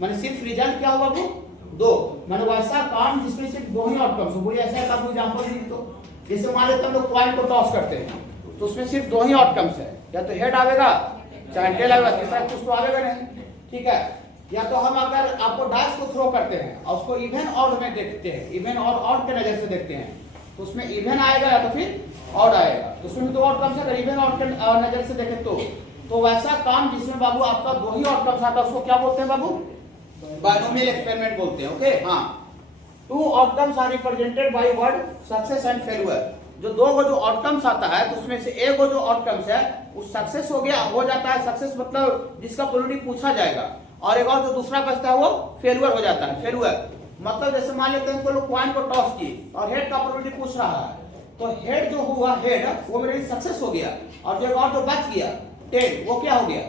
मैंने सिर्फ रिजल्ट क्या होगा वो दो, मैंने वैसा काम जिसमें सिर्फ दो ही आउटकम्स हो। कोई ऐसा आपको एग्जांपल दी तो जैसे मान लेते हैं हम लोग कॉइन को टॉस करते हैं तो उसमें सिर्फ दो ही आउटकम्स है, या तो हेड आवेगा चाहे टेल आवेगा, तीसरा कुछ तो आवेगा नहीं, ठीक है। या तो हम अगर आपको डाइस को थ्रो करते हैं और उसको इवन ऑड में देखते हैं, इवन और ऑड के नजर से देखते हैं तो उसमें इवन आएगा या तो फिर ऑड आएगा, तो उसमें दो आउटकम्स अगर इवन ऑड के नजर से देखें तो वैसा काम जिसमें बाबू आपका दो ही आउटकम्स आता है उसको क्या बोलते हैं बाबू? बाइनोमियल एक्सपेरिमेंट बोलते हैं। ओके, हाँ। Two outcomes are represented by word success and failure. जो दो को जो आउटकम्स आता है तो उसमें से एक को जो आउटकम्स है वो सक्सेस हो गया, हो जाता है। सक्सेस मतलब जिसका प्रोबेबिलिटी पूछा जाएगा, और एक और जो दूसरा बचता है वो फेलियर हो जाता है। फेलियर मतलब जैसे मान लेते हैं कोई लोग कॉइन को टॉस की और हेड का प्रोबेबिलिटी पूछ रहा है, तो हेड जो हुआ हेड वो मेरे सक्सेस हो गया, और जो और जो बच गया टेल वो क्या हो गया?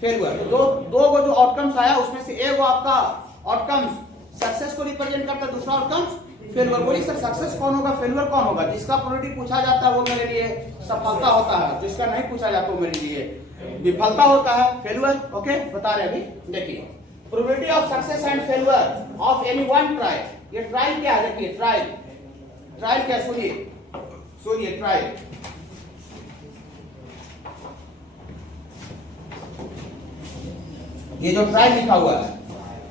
फेलियर। तो दो को जो आउटकम्स आया उसमें से एक वो आपका आउटकम्स सक्सेस को रिप्रेजेंट करता है, दूसरा आउटकम्स फेलियर। बोलिए सर सक्सेस कौन होगा, फेलियर कौन होगा? जिसका प्रोबेबिलिटी पूछा जाता है वो मेरे लिए सफलता होता है, जिसका नहीं पूछा जाता वो मेरे लिए विफलता होता है, फेलियर। ओके, बता रहे अभी देखिए probability of success and failure of any one trial. ये ट्रायल क्या है? देखिए ट्रायल, ट्रायल क्या? सुनिए ट्रायल। ये जो ट्रायल लिखा हुआ है,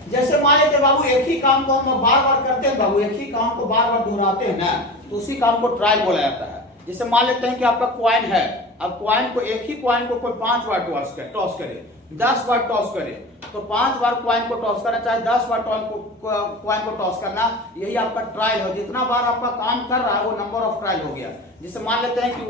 जैसे मान लेते बाबू एक ही काम को हम बार बार करते हैं बाबू, एक ही काम को बार बार दोहराते हैं ना, तो उसी काम को ट्रायल बोला जाता है। जैसे मान लेते हैं कि आपका कॉइन है, अब कॉइन को एक ही कॉइन को कोई 5 बार टॉस करे, 10 बार टॉस करे, तो 5 बार कॉइन को टॉस करना चाहे 10 बार कॉइन को टॉस करना, यही आपका ट्रायल हो। जितना बार आपका काम कर रहा है वो नंबर ऑफ ट्रायल हो गया। जैसे मान लेते हैं कि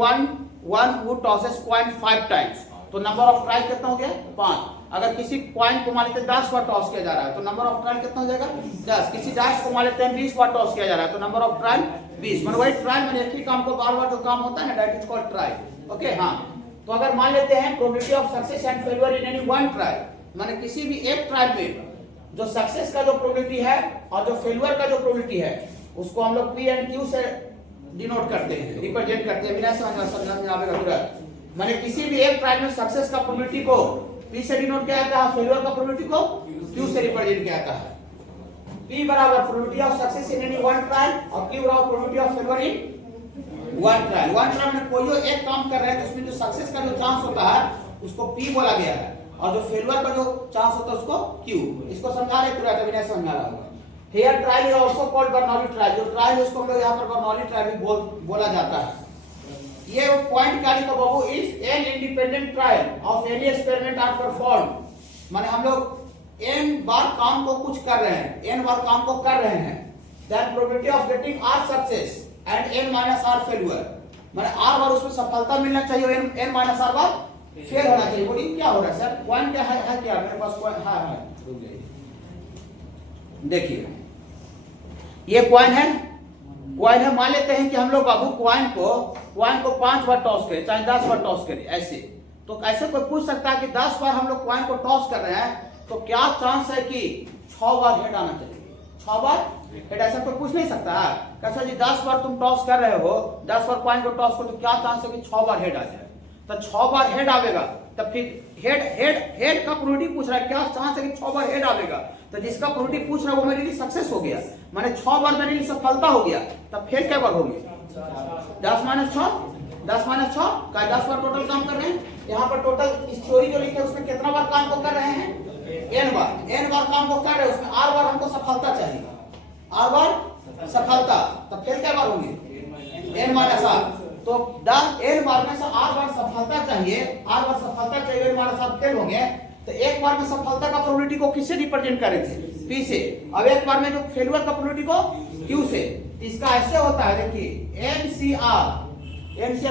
one who tosses coin 5 times, तो नंबर ऑफ ट्रायल कितना हो गया? 5। अगर किसी कॉइन को मान लेते हैं 10 बार टॉस किया जा रहा है तो नंबर ऑफ ट्रायल कितना हो जाएगा? 10। किसी डाइस को मान लेते हैं 20 बार टॉस किया जा रहा है तो नंबर ऑफ ट्रायल 20। मतलब वही ट्रायल में एक ही काम को बार बार जो काम होता है ना, that is called trial. Okay, हाँ। तो अगर मान लेते हैं probability of success and failure in any one trial, माने किसी भी एक ट्रायल में जो सक्सेस का जो प्रोबेबिलिटी है और जो फेलियर का जो प्रोबेबिलिटी है उसको हम लोग P एंड Q से डिनोट करते हैं, रिप्रेजेंट करते हैं। बिना समझ में आवेगा पूरा। माने किसी भी एक ट्रायल में सक्सेस का प्रोबेबिलिटी को P से डिनोट किया जाता है, फेलियर का प्रोबेबिलिटी को Q से रिप्रेजेंट किया जाता है। P बराबर probability of success in any one trial और Q बराबर probability of failure in one trial. One trial में कोई एक काम कर रहे हैं तो उसमें जो सक्सेस का जो चांस होता है उसको P बोला गया है, और जो फेलियर का जो चांस होता है उसको Q। इसको समझा रहे पूरा, कभी नहीं समझा रहा होगा। Here trial is also called Bernoulli trial. जो ट्रायल है उसको हम लोग यहाँ पर बर्नौली ट्रायल भी बोला जाता है। ये पॉइंट क्या लिखा बाबू? If an independent trial of any experiment are perform, माने हम लोग n बार काम को कुछ कर रहे हैं, n बार काम को कर रहे हैं, that probability of getting r success and n minus r failure, माने r बार उसमें सफलता मिलना चाहिए और n माइनस r बार फेल होना चाहिए। बोलिए क्या हो रहा है सर? पॉइंट क्या है क्या मेरे पास? पॉइंट है, रुक जाइए। देखिए ये कॉइन है, कॉइन है। मान लेते हैं कि हम लोग बाबू कॉइन को 5 बार टॉस करें चाहे 10 बार टॉस करें, ऐसे तो ऐसे कोई पूछ सकता है कि 10 बार हम लोग कॉइन को टॉस कर रहे हैं तो क्या चांस है कि 6 बार हेड आना चाहिए? 6 बार हेड ऐसा कोई पूछ नहीं सकता है। कैसा जी 10 बार तुम टॉस कर रहे हो, 10 बार कॉइन को टॉस करो तो क्या चांस है कि 6 बार हेड आ जाए? तो 6 बार हेड आवेगा, तब फिर हेड का प्रोबेबिलिटी पूछ रहा है, क्या चांस है कि 6 बार हेड आवेगा? तो जिसका प्रोबेबिलिटी पूछ रहा है वो मेरे लिए सक्सेस हो गया, माने 6 बार मेरे लिए सफलता हो गया। तब फेल क्या बार होंगे? 10 माइनस 6 का 10 बार टोटल काम कर रहे हैं। यहाँ पर टोटल इस थ्योरी जो लिखे उसमें कितना बार काम को कर रहे हैं? n बार काम को कर रहे हैं, उसमें r बार हमको सफलता चाहिए, r बार सफलता, तब फेल क्या बार होंगे? n minus r। तो n बार में से r बार सफलता चाहिए, r बार सफलता चाहिए, n माइनस r फेल होंगे। तो एक बार में सफलता का प्रोबेबिलिटी को किससे रिप्रेजेंट कर रहे थे? P से। अब एक बार में जो फेलियर का प्रोबेबिलिटी को Q से। इसका ऐसे होता है, देखिए NCR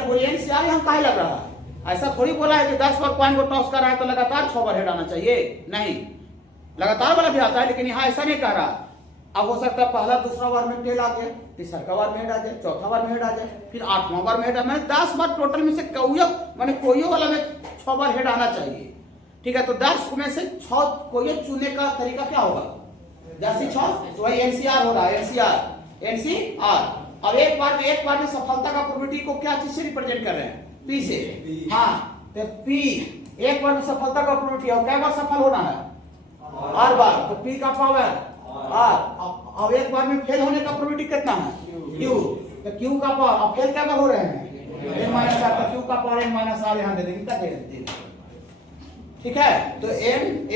बोलिए, NCR यहाँ काहे लग रहा है? ऐसा थोड़ी बोला है कि 10 बार कॉइन को टॉस कर रहा है तो लगातार 6 बार हेड आना चाहिए, नहीं, लगातार वाला भी आता है, लेकिन यहाँ ऐसा नहीं कह रहा। अब हो सकता है पहला दूसरा बार में टेल आ जाए, तीसरा बार में हेड आ जाए, चौथा बार में हेड आ जाए, फिर 8वां बार में हेड आ जाए। मैंने 10 बार टोटल में से कोई वाला में 6 बार हेड आना चाहिए, ठीक है। तो 10 में से 6 कोई चुनने का तरीका क्या होगा? 10 से 6 तो वही NCR हो रहा है, NCR। अब एक बार में सफलता का प्रोबेबिलिटी को क्या चीज से रिप्रेजेंट कर रहे हैं? P से। हाँ, तो P एक बार में सफलता का प्रोबेबिलिटी है, क्या बार सफल होना है? R बार। तो P का पावर R। अब एक बार में फेल होने का प्रोबेबिलिटी कितना है? Q। तो Q का पावर, अब फेल क्या हो रहे हैं? n माइनस आर, तो Q का पावर n माइनस आर यहाँ दे देंगे, क्या दे देंगे? ठीक है, तो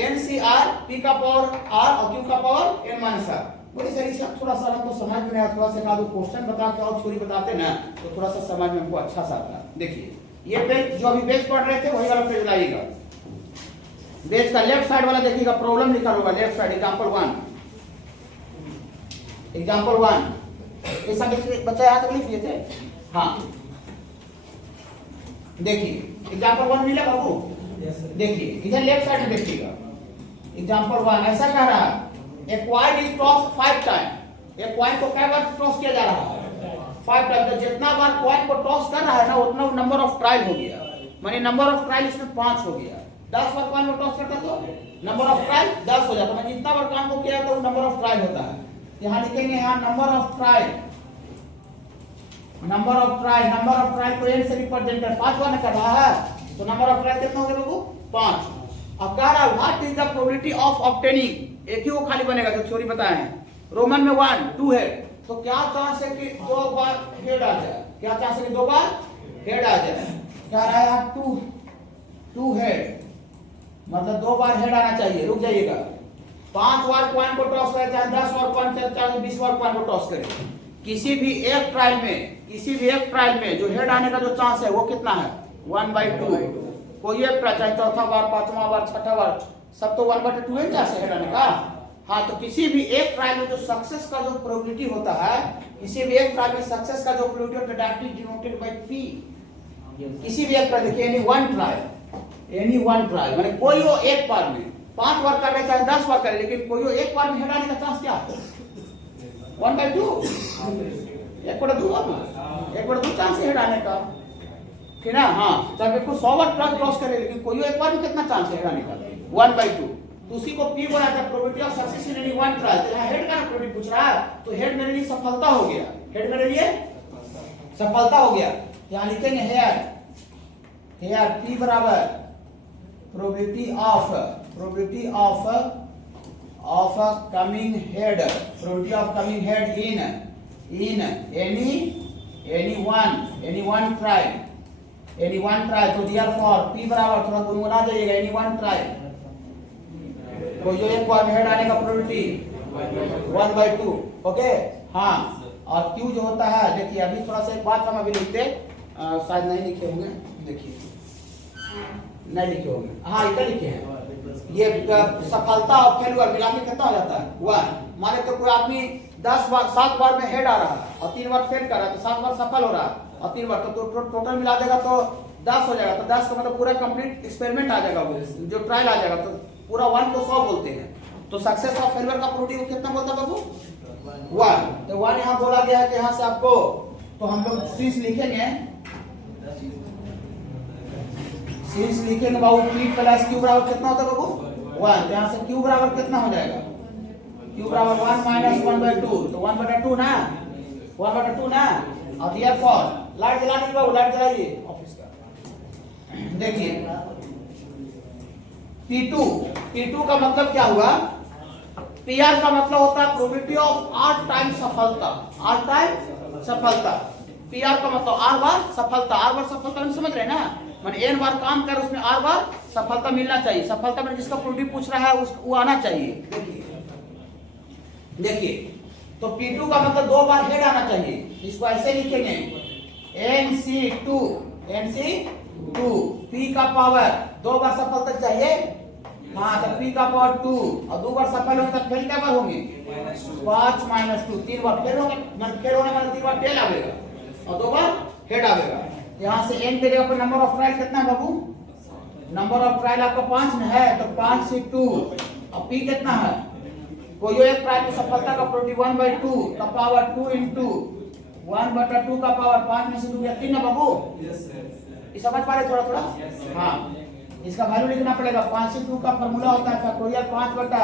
n सी आर, P का पावर R और Q का पावर n माइनस आर। बड़ी सही से थोड़ा सा हमको समझ में आया, थोड़ा सा ना क्वेश्चन बता के और थ्योरी बताते ना तो थोड़ा सा समझ में हमको अच्छा सा आता। देखिए ये पेज जो अभी बेस पढ़ रहे थे वही वाला पेज लाइएगा। बेस का लेफ्ट साइड वाला देखिएगा, प्रॉब्लम लिखा होगा लेफ्ट साइड, एग्जांपल 1। ऐसा बच्चा यहाँ तक लिख लिए थे? हाँ देखिए एग्जांपल 1 मिला बाबू। देखिए इधर लेफ्ट साइड में देखिएगा, एग्जांपल 1 ऐसा कह रहा है a coin is tossed 5 time. एक कॉइन को क्या बार टॉस किया जा रहा है? 5 टाइम। तो जितना बार कॉइन को टॉस कर रहा है ना उतना नंबर ऑफ ट्रायल हो गया, माने नंबर ऑफ ट्रायल इसमें 5 हो गया। 10 बार कॉइन को टॉस करता तो नंबर ऑफ ट्रायल 10 हो जाता, माने जितना बार कॉइन को किया तो नंबर ऑफ ट्रायल होता है। यहाँ लिखेंगे यहाँ number of trial, number of trial को n से रिप्रेजेंट कर 5 बार कर रहा है तो नंबर ऑफ ट्रायल कितना हो गया बाबू? 5। अब कह रहा है what is the probability of obtaining, एक ही वो खाली बनेगा जो थ्योरी बताए हैं। रोमन में 1 2 है, तो क्या चांस है कि 2 बार हेड आ जाए? क्या चांस है कि 2 बार हेड आ जाए? कह रहा है यार 2 हेड, मतलब 2 बार हेड आना चाहिए। रुक जाइएगा, 5 बार कॉइन को टॉस करे, चाहे 10 बार कॉइन करे, चाहे 20 बार कॉइन को टॉस करे, किसी भी एक ट्रायल में जो हेड आने का जो चांस है वो कितना है? 1/2। कोई एक ट्रायल, चाहे चौथा बार, 5वां बार, 6ठा बार, सब तो 1/2 है चांस है हेड आने का। हाँ, तो किसी भी एक ट्रायल में जो सक्सेस का जो प्रोबेबिलिटी होता है, किसी भी एक ट्रायल में सक्सेस का जो प्रोबेबिलिटी होता है डायरेक्टली डिनोटेड बाय P। किसी भी एक ट्रायल, देखिए एनी वन ट्रायल माने कोई वो एक बार में 5 बार कर रहे चाहे 10 बार करे, लेकिन कोई वो एक बार में हेड आने का चांस क्या है? 1/2। 1/2 चांस है हेड आने का, ठीक है? हाँ, चाहे बिल्कुल 100 बार ट्रायल क्रॉस करे, लेकिन कोई एक बार में कितना चांस है हेड आने का? 1/2। तो उसी को P बोला था, probability of success in any one trial. तो यहाँ हेड का प्रोबेबिलिटी पूछ रहा है, तो हेड मेरे लिए सफलता हो गया, हेड मेरे लिए सफलता हो गया। यहाँ लिखेंगे हेयर P बराबर probability of coming head, probability of coming head in any one trial. तो देयरफॉर P बराबर, थोड़ा गुनगुना जाइएगा, एनी वन ट्रायल, तो जो एक बार हेड आने का प्रोबेबिलिटी 1/2। ओके, हाँ। और Q जो होता है, देखिए अभी थोड़ा सा एक बात हम अभी लिखते, शायद नहीं लिखे होंगे, देखिए नहीं लिखे होंगे, हाँ इधर लिखे हैं। ये सफलता और फेल्यूर मिला के कितना हो जाता है? 1। माने तो कोई आदमी 7 बार में हेड आ रहा है और 3 बार फेल कर रहा है, तो 7 बार सफल हो रहा है और 3 बार, तो टोटल मिला देगा तो 10 हो जाएगा। तो 10 का मतलब पूरा कंप्लीट एक्सपेरिमेंट आ जाएगा, जो ट्रायल आ जाएगा, तो पूरा 1 को 100 बोलते हैं। तो सक्सेस और फेलियर का प्रोबेबिलिटी कितना बोलता है बाबू? 1। तो 1 यहाँ बोला गया है कि यहाँ से आपको, तो हम लोग सीन्स लिखेंगे बाबू। P प्लस Q बराबर कितना होता है बाबू? 1। तो यहाँ से Q बराबर कितना हो जाएगा? Q बराबर 1 माइनस 1/2, तो 1/2 ना, 1/2 ना। और देयरफॉर लाइट जला दीजिए बाबू, लाइट जलाइए ऑफिस का। देखिए P2 का मतलब क्या हुआ? PR का मतलब होता है प्रोबेबिलिटी ऑफ 8 टाइम सफलता, 8 टाइम सफलता। PR का मतलब 8 बार सफलता, 8 बार सफलता में समझ रहे हैं ना, माने n बार काम कर उसमें 8 बार सफलता मिलना चाहिए। सफलता में जिसका प्रोबेबिलिटी पूछ रहा है वो आना चाहिए। देखिए तो P2 का मतलब 2 बार हेड आना चाहिए, इसको ऐसे लिखेंगे NC2, P का पावर 2 बार सफलता चाहिए। हाँ, तो P का पावर 2 और 2 बार सफल होने तक फेल क्या बार होंगे? 5 माइनस 2, 3 बार फेल होंगे, फेल होने वाला 3 बार टेल आवेगा और 2 बार हेड आवेगा। यहाँ से n के जगह पर नंबर ऑफ ट्रायल कितना है बाबू? नंबर ऑफ ट्रायल आपका 5 में है, तो 5 से 2 और P कितना है? कोई एक ट्रायल में सफलता का प्रोबेबिलिटी 1/2 का पावर 2 इंटू 1/2 का पावर 5 में से 2 गया 3 है बाबू। ये समझ पा रहे थोड़ा? हाँ, इसका वैल्यू लिखना पड़ेगा। 5 से 2 का फॉर्मूला होता है फैक्टोरियल 5 बटा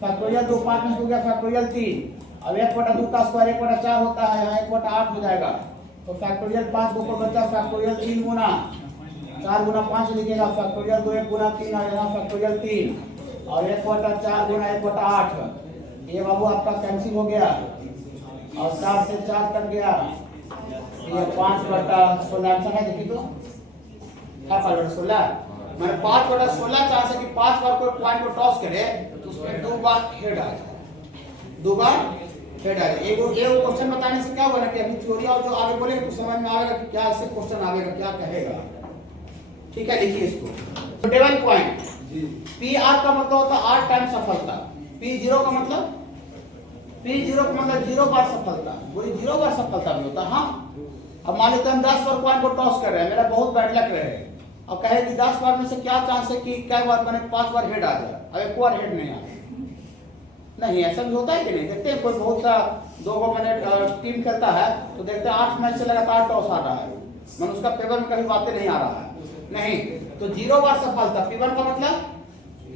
फैक्टोरियल 2, 5 में से 2 गया फैक्टोरियल 3। अब 1/2 का स्क्वायर 1/4 होता है, यहाँ 1/8 हो जाएगा। तो फैक्टोरियल 5 को ऊपर बचा, फैक्टोरियल 3 गुना 4 गुना 5 लिखिएगा, फैक्टोरियल 2 1 गुना 3 और यहाँ फैक्टोरियल 3 और 1/4 गुणा 1/8, ये बाबू आपका कैंसिल हो गया और 4 से 4 कट गया, ये 5/16 आंसर है। देखिए तो 5/16 मैंने 5/16 चाह से कि 5 बार कोई पॉइंट को टॉस करे तो उसमें 2 बार हेड आ जाए, 2 बार हेड आ जाए। एक क्वेश्चन बताने से क्या होगा ना कि अभी थ्योरी और जो आगे बोलेंगे तो समझ में आएगा कि क्या इससे क्वेश्चन आएगा, क्या कहेगा। ठीक है, लिखिए इसको। तो टेबल पॉइंट पी आर का मतलब होता है 8 टाइम सफलता, पी जीरो का मतलब 0 बार सफलता, वही 0 बार सफलता भी होता है। हाँ, अब मान लीजिए हम 10 बार पॉइंट को टॉस कर रहे हैं, मेरा बहुत बैड लक रहे और कहे कि 10 बार में से क्या चांस है कि कई बार मैंने 5 बार हेड आ जाए, अब एक बार हेड नहीं आया। नहीं, ऐसा भी होता है कि नहीं? देखते हैं कोई बहुत सा 2 मिनट टीम खेलता है तो देखते हैं 8 मैच से लगातार टॉस आ रहा है, मैंने उसका पेपर में कभी बातें नहीं आ रहा है। नहीं, तो 0 बार सफलता, P1 का मतलब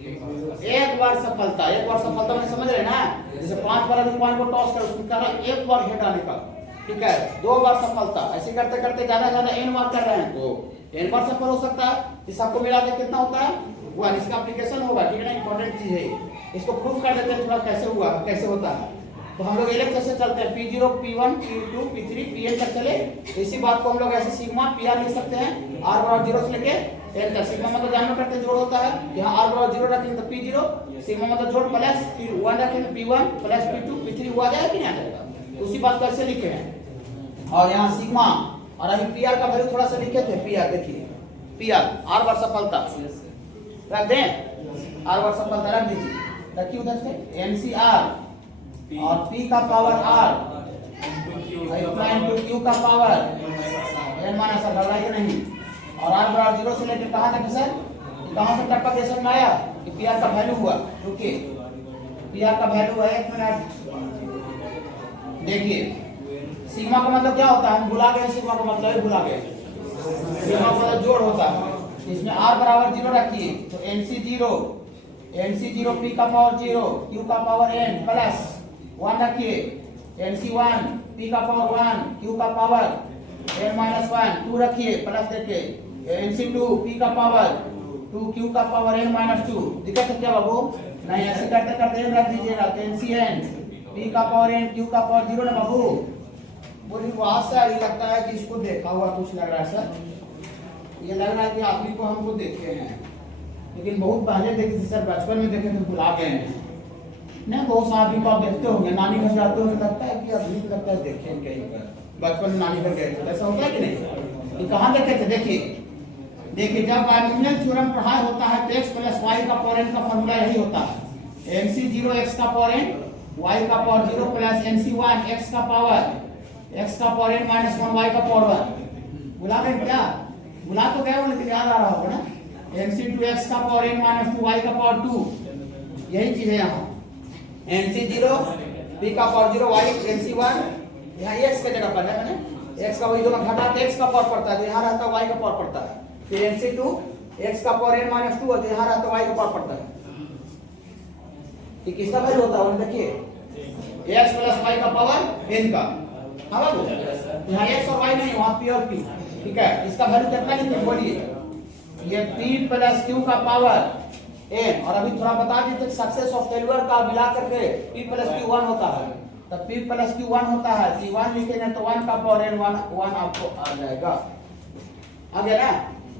1 बार सफलता। 1 बार सफलता मैंने समझ रहे ना, जैसे 5 बार अभी पॉइंट को टॉस कर उसमें कह रहा 1 बार हेड आने का। ठीक है, 2 बार सफलता, ऐसे करते करते ज्यादा n बार कर रहे हैं तो n बार सफल हो सकता है। इस सबको मिला के कितना होता है 1, इसका एप्लीकेशन होगा। ठीक है ना, इंपॉर्टेंट चीज है, इसको प्रूफ कर देते हैं थोड़ा कैसे हुआ, कैसे होता है। तो हम लोग इलेक्ट्रिक से चलते हैं, P0 P1 P2 P3 Pn तक चले, इसी बात को हम लोग ऐसे सिग्मा Pr लिख सकते हैं, r बराबर 0 से लेके n तक। सिग्मा मतलब जानना करते हैं जोड़ होता है, यहाँ r बराबर 0 रखेंगे तो P0, सिग्मा मतलब जोड़ प्लस 1 रखेंगे P1 प्लस P2 P3 हुआ जाएगा कि नहीं आ जाएगा, उसी बात को ऐसे लिखे हैं। और यहाँ सिग्मा और अभी Pr का वैल्यू थोड़ा सा लिखे थे, Pr देखिए, Pr r बार सफलता रख दें, r बार सफलता रख दीजिए, रखिए उधर से NCR और P का पावर R इनटू Q का पावर n माइनस r, घबराइए नहीं। और r बराबर 0 से लेकर कहां तक सर, कहां से तक कैसे में आया कि Pr का वैल्यू हुआ, रुकिए Pr का वैल्यू है 1 मिनट। देखिए सिग्मा का मतलब क्या होता है, हम भुला गए, सिग्मा का मतलब ही भुला गए, सिग्मा का मतलब जोड़ होता है। इसमें r बराबर 0 रखिए तो NC0 P का पावर 0 Q का पावर n प्लस 1 रखिए, NC1 P का पावर 1 Q का पावर n माइनस 1 2 रखिए प्लस देखिए, NC2 P का पावर 2 Q का पावर n माइनस 2। दिक्कत है क्या बाबू? नहीं, ऐसे करते करते n रख दीजिएगा तो NCn P का पावर n Q का पावर 0 ना बाबू। बोली वहां से ये लगता है कि इसको देखा हुआ कुछ लग रहा है सर, ये लग रहा है कि आदमी को हमको देखे हैं, लेकिन बहुत पहले देखे थे सर, बचपन में देखे थे, भुला गए हैं। नहीं, बहुत से आदमी को आप देखते होंगे, नानी घर जाते होंगे, लगता है कि अभी लगता है देखे कहीं पर, बचपन में नानी घर गए थे, ऐसा होता है कि नहीं? ये कहाँ देखे थे? देखिए जब बाइनोमियल थ्योरम पढ़ाई होता है तो x प्लस y का पावर n का फॉर्मूला यही होता है, MC0 x का पावर n y का पावर 0 प्लस MC1 x का पावर n माइनस 1 y का पावर 1। भुला गए क्या? भुला तो गए लेकिन याद आ रहा होगा ना, MC2 x का पावर n माइनस 2 y का पावर 2, यही चीज है यहाँ। MC0 p का पावर 0 y MC1 यहाँ x के जगह पर है, मैंने x का वही दोनों घटा के x का पावर पड़ता है तो यहाँ रहता है y का पावर पड़ता है, फिर MC2 x का पावर n माइनस 2 तो यहाँ रहता है y का पावर पड़ता है। ये किसका वैल्यू होता है देखिए, x प्लस y का पावर n का, हाँ बाबू यहाँ x और y नहीं, वहाँ p और p। ठीक है, इसका वैल्यू कितना लिखेंगे बोलिए, ये p प्लस q का पावर n, और अभी थोड़ा बता दीजिए सक्सेस ऑफ फेल्यूर का मिला करके p प्लस q 1 होता है, तब p प्लस q 1 होता है, c 1 लिखेंगे तो 1 का पावर n 1 आपको आ जाएगा। आ गया ना,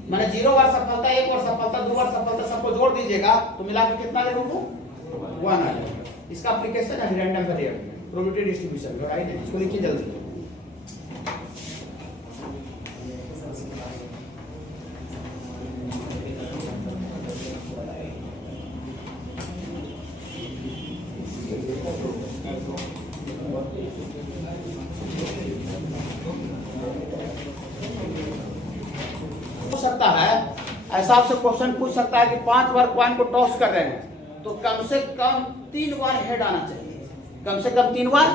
मैंने 0 बार सफलता, 1 बार सफलता, 2 बार सफलता सबको जोड़ दीजिएगा तो मिला के कितना ले लूंगा 1 आ जाएगा। इसका एप्लीकेशन है random variable probability distribution, right? इसको लिखिए जल्दी। सकता है ऐसा आपसे क्वेश्चन पूछ सकता है कि 5 बार कॉइन को टॉस कर रहे हैं तो कम से कम 3 बार हेड आना चाहिए, कम से कम 3 बार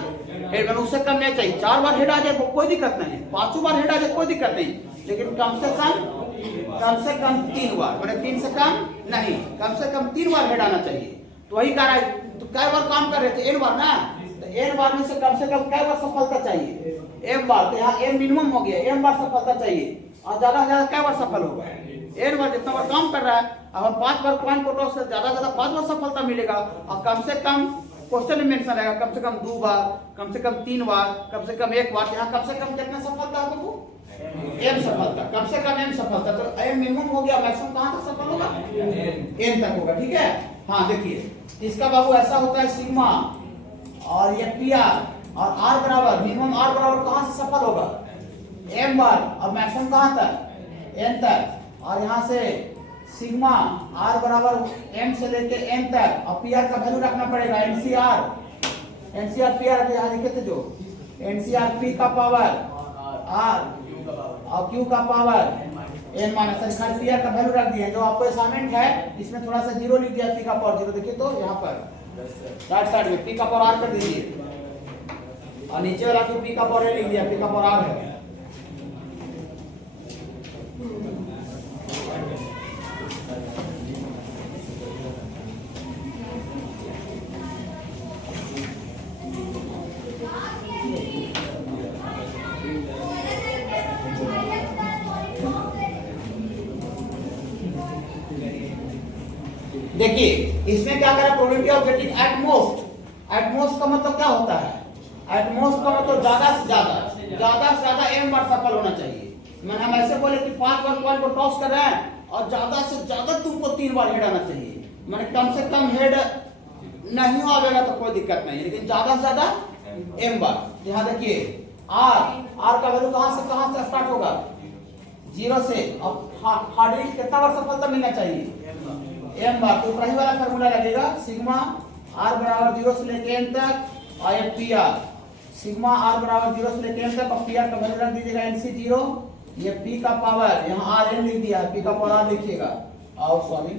हेड, उससे कम नहीं चाहिए। 4 बार हेड आ जाए कोई दिक्कत नहीं, 5 बार हेड आ जाए कोई दिक्कत नहीं, लेकिन कम से कम 3 बार, मैंने 3 से कम नहीं, कम से कम 3 बार हेड आना चाहिए। तो वही कह रहा है, तो कई बार काम कर रहे थे, n बार ना, तो n बार में से कम कई बार सफलता चाहिए, m बार, तो यहाँ m मिनिमम हो गया, m बार सफलता चाहिए, और ज्यादा से ज्यादा कई बार सफल होगा, n बार जितना बार काम कर रहा है। अब हम 5 बार कॉइन को टॉस कर ज्यादा 5 बार सफलता मिलेगा, और कम से कम क्वेश्चन में मेंशन रहेगा कम से कम 2 बार, कम से कम 3 बार, कम से कम 1 बार। यहाँ कम से कम कितना सफलता है बाबू? m सफलता, कम से कम m सफलता। तो m मिनिमम हो गया, मैक्सिमम कहां तक सफल होगा? n तक होगा। ठीक है, हाँ देखिए इसका बाबू ऐसा होता है सिग्मा और ये pr और r बराबर मिनिमम r बराबर कहां से सफल होगा? m बार, और मैक्सिमम कहां तक? n तक। और यहां से सिग्मा r बराबर m से लेके n तक, और pr का वैल्यू रखना पड़ेगा NCR pr यहाँ लिखे थे जो NCR p का पावर r और q का पावर n माइनस खाली pr का वैल्यू रख दिया। जो आपको असाइनमेंट है इसमें थोड़ा सा 0 लिख दिया, p का पावर 0। देखिए तो यहाँ पर राइट साइड में p का पावर r कर दीजिए, और नीचे वाला को p का पावर लिख दिया, p का पावर r है। देखिए इसमें क्या करें, probability of getting at most का मतलब क्या होता है? एट मोस्ट का मतलब ज्यादा से ज्यादा m बार सफल होना चाहिए। मैंने हम ऐसे बोले कि 5 बार कॉइन को टॉस कर रहे हैं और ज्यादा से ज्यादा तुमको 3 बार हेड आना चाहिए। मैंने कम से कम हेड नहीं आवेगा तो कोई दिक्कत नहीं, लेकिन ज्यादा से ज्यादा m बार। यहाँ देखिए r का वैल्यू कहां से स्टार्ट होगा? 0 से। अब हार्ड कितना बार सफलता मिलना चाहिए? m बार। तो ऊपरी वाला फार्मूला लगेगा सिग्मा r बराबर 0 से लेके n तक, और ये pr सिग्मा r बराबर 0 से लेके n तक, और pr का वैल्यू रख दीजिएगा NC0। ये p का पावर यहाँ r n लिख दिया है, p का पावर r लिखिएगा, और सॉरी,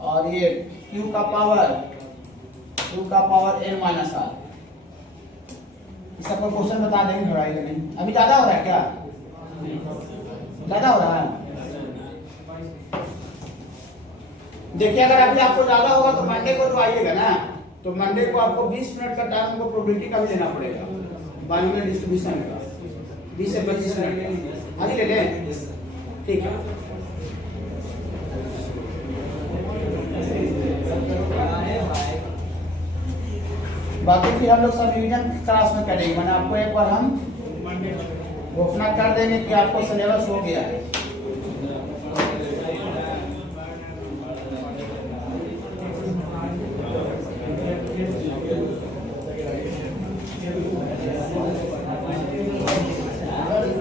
और ये q का पावर n माइनस r। इस सबको क्वेश्चन बता देंगे थोड़ा ही नहीं। अभी ज्यादा हो रहा है क्या? ज्यादा हो रहा है? देखिए अगर अभी आपको ज्यादा होगा तो मंडे को जो आइएगा ना, तो मंडे को आपको 20 मिनट का टाइम हमको प्रोबेबिलिटी का भी लेना पड़ेगा, बाइनोमियल डिस्ट्रीब्यूशन का 20 से 25 मिनट आज ले लें। ठीक है, बाकी फिर हम लोग सब रिवीजन क्लास में करेंगे। मैंने आपको एक बार हम घोषणा कर देंगे कि आपको सिलेबस हो गया है।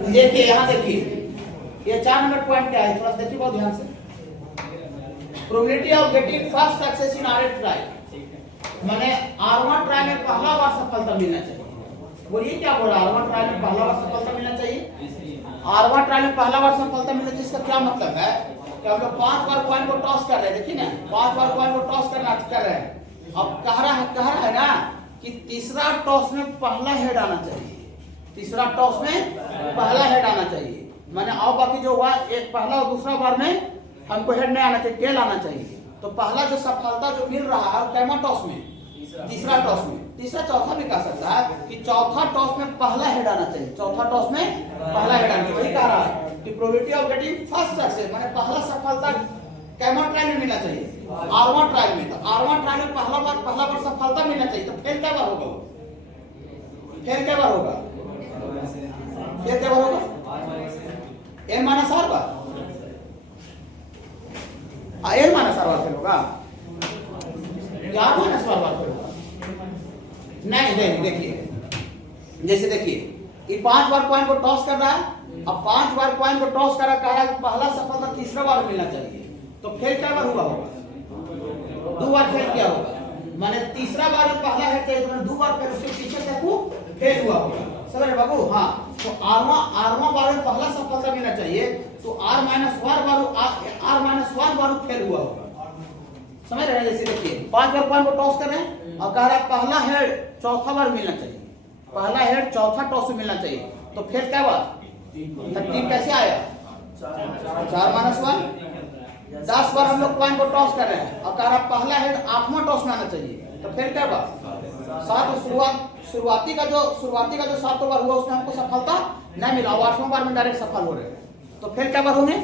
देखिए यहाँ देखिए ये 4 नंबर पॉइंट क्या है, थोड़ा सा देखिए बहुत ध्यान से। Probability of getting first success in R8 try, माने R1 ट्राई में पहला बार सफलता मिलना चाहिए। बोलिए क्या बोल रहा है? R1 ट्राई में पहला बार सफलता मिलना चाहिए। R1 ट्राई में पहला बार सफलता मिलना चाहिए, इसका क्या मतलब है कि हम लोग 5 बार कॉइन को टॉस कर रहे हैं। देखिए ना 5 बार कॉइन को टॉस कर रहे हैं। अब कह रहा है ना कि तीसरा टॉस में पहला हेड आना चाहिए, तीसरा टॉस में पहला हेड आना चाहिए। मैंने और बाकी जो हुआ एक पहला और दूसरा बार में हमको हेड नहीं आना चाहिए, टेल आना चाहिए। तो पहला जो सफलता जो मिल रहा है कैमा टॉस में? तीसरा टॉस में। तीसरा चौथा भी कह सकता है कि चौथा टॉस में पहला हेड आना चाहिए, चौथा टॉस में पहला हेड आना चाहिए। वही कह रहा है कि probability of getting first success माने पहला सफलता कैमा ट्रायल में मिलना चाहिए? R1 ट्रायल में। तो R1 ट्रायल में पहला बार सफलता मिलना चाहिए। तो फेल क्या बार होगा? फेल क्या बार होगा? फेल क्या बार होगा? n माइनस r बार, n माइनस r बार फेल होगा या r माइनस r बार फेल होगा? नहीं देखिए, जैसे देखिए ये 5 बार कॉइन को टॉस कर रहा है, अब 5 बार कॉइन को टॉस कर रहा है, कह रहा है कि पहला सफलता तीसरा बार मिलना चाहिए। तो फेल क्या बार हुआ होगा? 2 बार फेल क्या होगा? माने तीसरा बार पहला है चाहिए तो 2 बार फेल, उसके पीछे तक वो फेल हुआ होगा। समझ रहे बाबू? हाँ, तो R1 बार में पहला सफलता मिलना चाहिए, तो R माइनस 1 बार फेल हुआ होगा। समझ रहे हैं? जैसे देखिए 5 बार कॉइन को टॉस कर रहे हैं और कह रहा है पहला हेड चौथा बार मिलना चाहिए, पहला हेड चौथा टॉस में मिलना चाहिए। तो फेल क्या बार? 13 कैसे आया? 4 माइनस 1। 10 बार हम लोग कॉइन को टॉस कर रहे हैं और कह रहा है पहला हेड 8वां टॉस में आना चाहिए। तो फिर क्या बार? 7 शुरुआती का जो 7 बार हुआ उसमें हमको सफलता नहीं मिला, 8वां बार में डायरेक्ट सफल हो रहे हैं। तो फिर क्या बार होंगे?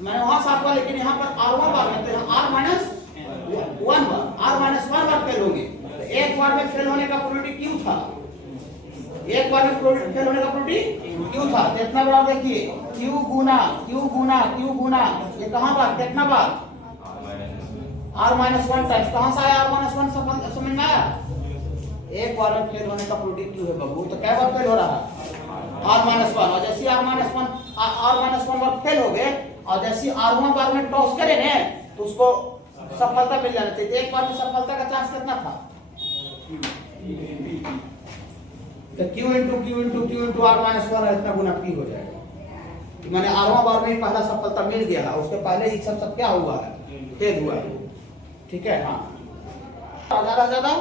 मैंने वहां 7 बार, लेकिन यहाँ पर R1 बार में, तो यहाँ R माइनस 1 बार, R माइनस 1 बार फेल होंगे। तो एक बार में फेल होने का प्रोबेबिलिटी क्यों था, एक बार में फेल होने का प्रोबेबिलिटी क्यों था। तो इतना बराबर देखिए Q गुना Q गुना Q गुना, ये कहाँ बार, कितना बार, R माइनस 1 टाइम्स। कहाँ से आया R माइनस 1, समझ में आया। एक बार में फेल होने का प्रोबेबिलिटी क्यों है बाबू, तो क्या बार फेल हो रहा है, R माइनस 1। और जैसे R माइनस 1 बार फेल हो गए, और जैसे R1 बार में टॉस करें ना, तो उसको सफलता मिल जानी चाहिए। एक बार में सफलता का चांस कितना था, तो Q इंटू R माइनस 1 इतना गुना P हो जाएगा। मैंने R1 बार में पहला सफलता मिल गया है, उसके पहले ही सब क्या हुआ है, फेल हुआ है। ठीक है, हाँ ज्यादा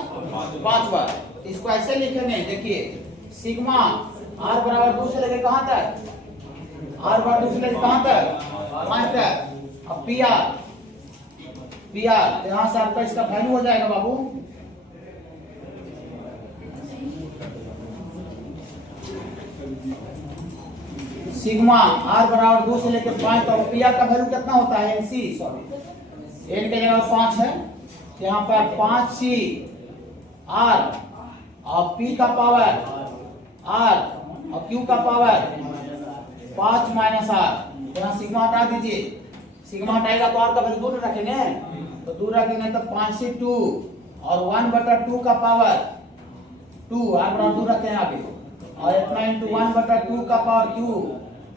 5 बार। इसको ऐसे लिखेंगे, देखिए सिग्मा R बराबर 2 से लेके कहां तक, R बराबर 2 से लेके कहां तक, 5 तक। अब PR यहां से आपका इसका वैल्यू हो जाएगा बाबू, सिग्मा R बराबर 2 से लेकर 5 तक। PR का वैल्यू कितना होता है, NC, सॉरी N के जगह 5 है, यहाँ पर 5C R और P का पावर R और Q का पावर 5 माइनस R। यहाँ सिग्मा हटा दीजिए, सिग्मा हटाएगा तो R का वैल्यू दूर रखेंगे, तो दूर रखेंगे तो 5C 2 और 1/2 का पावर 2, R बराबर दूर रखें आगे, और इतना इंटू 1/2 का पावर Q,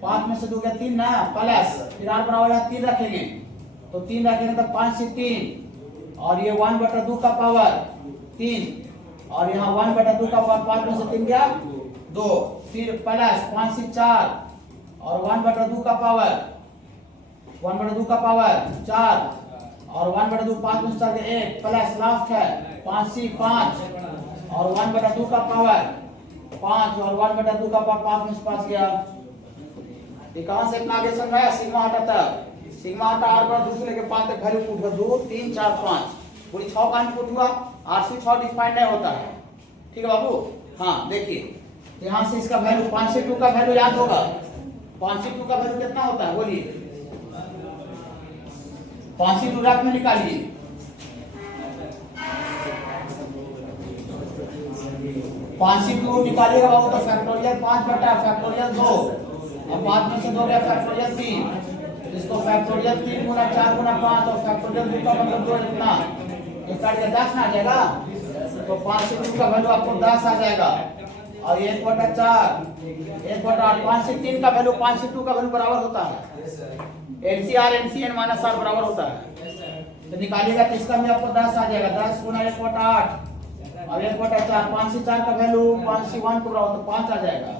5 में से 2 गया 3 ना, प्लस फिर R बराबर यहाँ 3 रखेंगे, तो 3 रखेंगे तो 5C 3 और ये 1/2 का पावर 3, और यहाँ 1/2 का पावर 5 में से 3 गया 2, फिर प्लस 5C 4 और 1/2 का पावर 4 और 1/2 5 में से 1 प्लस लास्ट है 5C 5 और 1/2 का पावर 5 और 1/2 का पावर 5 में से 5 गया। ये कहां से इतना आगे समझाया, सिग्मा हटाता, सिग्मा हटा R बराबर 2 से लेके 5 तक वैल्यू पुट हुआ, 2 3 4 5 पूरी 6 का इनपुट हुआ, RC 6 डिफाइंड नहीं होता है। ठीक है बाबू, हाँ देखिए यहाँ से इसका वैल्यू 5C 2 का वैल्यू याद होगा, 5C 2 का वैल्यू कितना होता है बोलिए, 5C 2 रात में निकालिए, 5C 2 निकालिएगा बाबू तो फैक्टोरियल 5 बटा फैक्टोरियल 2 और 5 में से 2 गया फैक्टोरियल 3, इसको फैक्टोरियल 3 गुना 4 गुना 5 और फैक्टोरियल 2 का मतलब 2 इतना, ये काट के 10 ना आ जाएगा, तो 5C 2 का वैल्यू आपको 10 आ जाएगा, और 1/4 1/8 5C 3 का वैल्यू 5C 2 का वैल्यू बराबर होता है, NCR NCN माइनस R बराबर होता है, तो निकालिएगा तो इसका भी आपको 10 आ जाएगा, 10 गुना 1/8 और 1/4 5C 4 का वैल्यू 5C 1 को बराबर, तो 5 आ जाएगा,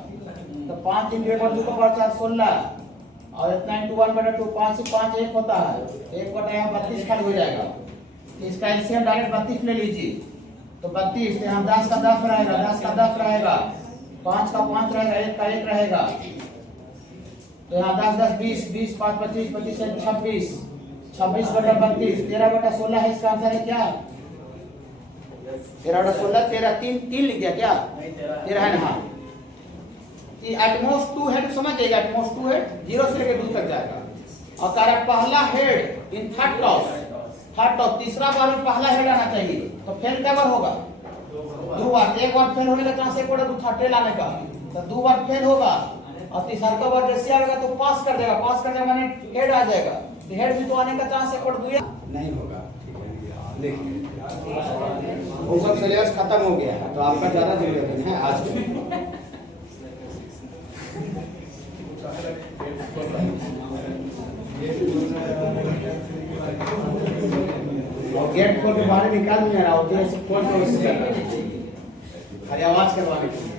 तो 5 × 1/2 का पावर 4 16 और इतना इंटू 1/2 5 से 5 1 होता है, 1/32 खाली हो जाएगा, इसका एलसीएम डायरेक्ट 32 ले लीजिए, तो 32 यहाँ 10 का 10 रहेगा, 10 का 10 रहेगा, 5 का 5 रहेगा, 1 का 1 रहेगा, तो यहाँ 10 10 20 20 5 25 25 26 26/32 13/16 है इसका आंसर है क्या, 13/16 13 3 लिख दिया क्या, 13 है ना, हाँ एटमोस्ट 2 हेड समझ जाएगा, एटमोस्ट 2 हेड 0 से लेकर 2 तक जाएगा, और कारण पहला हेड इन थर्ड टॉस तीसरा बार में पहला हेड आना चाहिए, तो फेल क्या बार होगा, 2 बार, एक बार फेल होने का चांस एक बार दूसरा टेल आने का, तो 2 बार फेल होगा, और तीसरा बार जैसे आएगा तो पास कर देगा माने हेड आ जाएगा, तो हेड भी तो आने का चांस एक बार नहीं होगा। वो सब सिलेबस खत्म हो गया है, तो आपका ज्यादा जरूरत है आज और गेट खोल के बाहर निकाल नहीं रहा होता है, ऐसे खोल के वैसे कर रहा है, खाली आवाज करवाने के लिए।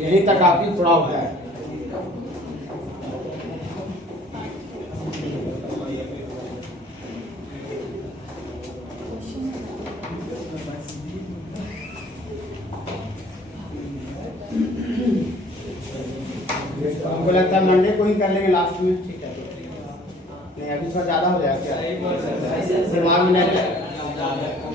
यहीं तक आपकी पुराव है। हमको लगता है मंडे को ही कर लेंगे लास्ट में। ठीक है, नहीं अभी थोड़ा ज्यादा हो जाएगा क्या? दिमाग में नहीं